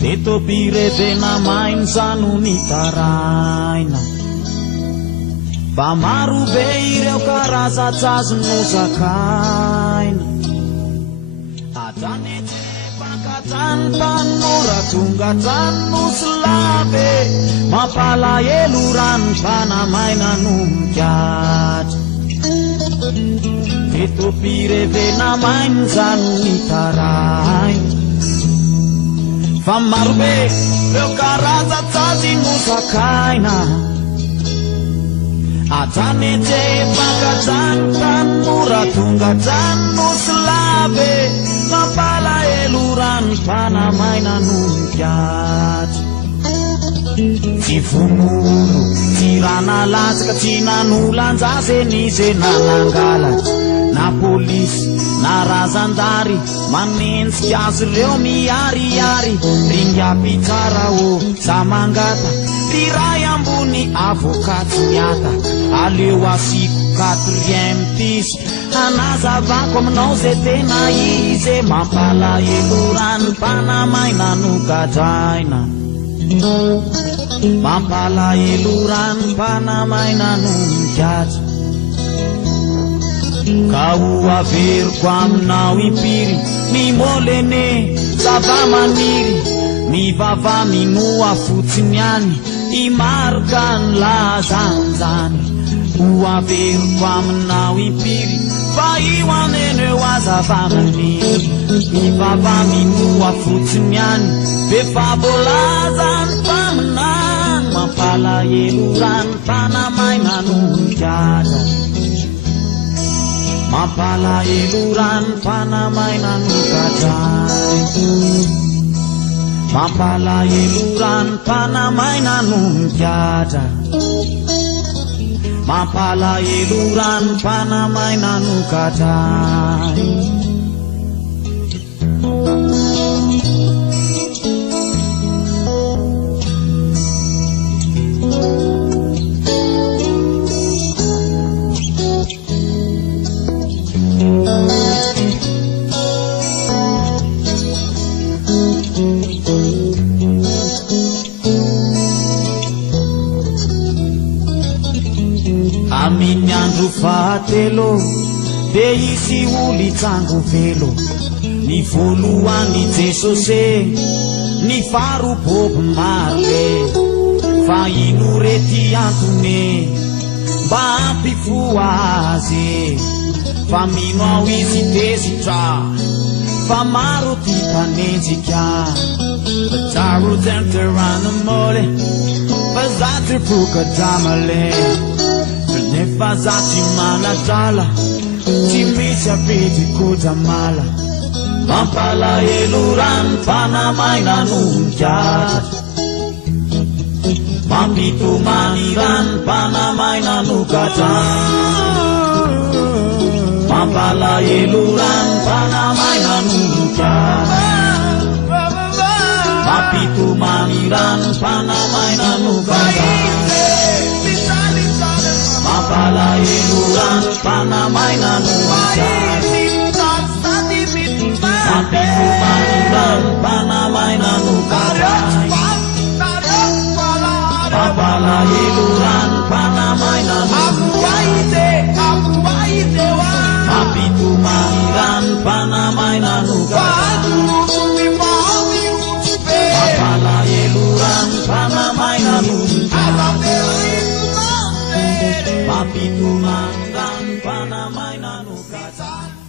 Teto pirevena main sanuni taraina Fa maro be ireo karaza-tsazo no zakaina Ajanetepakatrany tanora tonga trano solabe Mampalahelo rano mpanamaina no mikatra Teto pirevena main sanuni taraina Fa maro be ireo karaza-tsazo no zakaina Ajanetepakatrany tanora tonga trano solabe Mampalahelo rano mpanamaina no mikatra Tsy vonolo, tsy rana latsaka, tsy nanolanjase nize nanangalatra Na polisy, na razandary, manentsika azy reo miariary Ringapitsara o, zamangata, riray ambony avokaty miata Aleo asiko 4e tisy, anazavako aminao ze tena izy Mampalahelo rano mpanamaina no gadraina Mampalahelo rano mpanamaina no mikatra Ka ho averiko aminao impiry Ny molene zava-maniry Ny vava minoa fotsiny any Imaroka ny lazanjany Ho averiko aminao impiry Fa io aneneo azava-maniry Ny vava minoa fotsiny any Befa bolazany mpaminany Mampalahelo rano mpanamaina no mikatra Mampalahelo rano mpanamaina no gadraina Mampalahelo rano mpanamaina no mikatra Mampalahelo rano mpanamaina no gadraina Amin'ny andro fahatelo de isy olo itsango velo Ny voalohany Jesosy Ny faro Bob Marley Fa ino rety antony Mba ampifoa azy Fa mino ao izy tesitra Fa maro ty mpanenjika Pajaro tenteranamole Fa zatry pokadramale Nefa zaty manadrala Tsy misy apetiko jamala Mampalahelo rano mpanamaina no mikatra Mampitomany rano mpanamaina no gadraina Mampalahelo rano mpanamaina no mikatra Mampitomany rano mpanamaina no gadraina Mampalahelo rano mpanamaina no mikatra Mampitomany rano mpanamaina no gadraina Mampalahelo rano mpanamaina no mikatra Mampitomany rano mpanamaina no gadraina Mampalahelo rano mpanamaina no mikatra Mampitomany rano mpanamaina no gadraina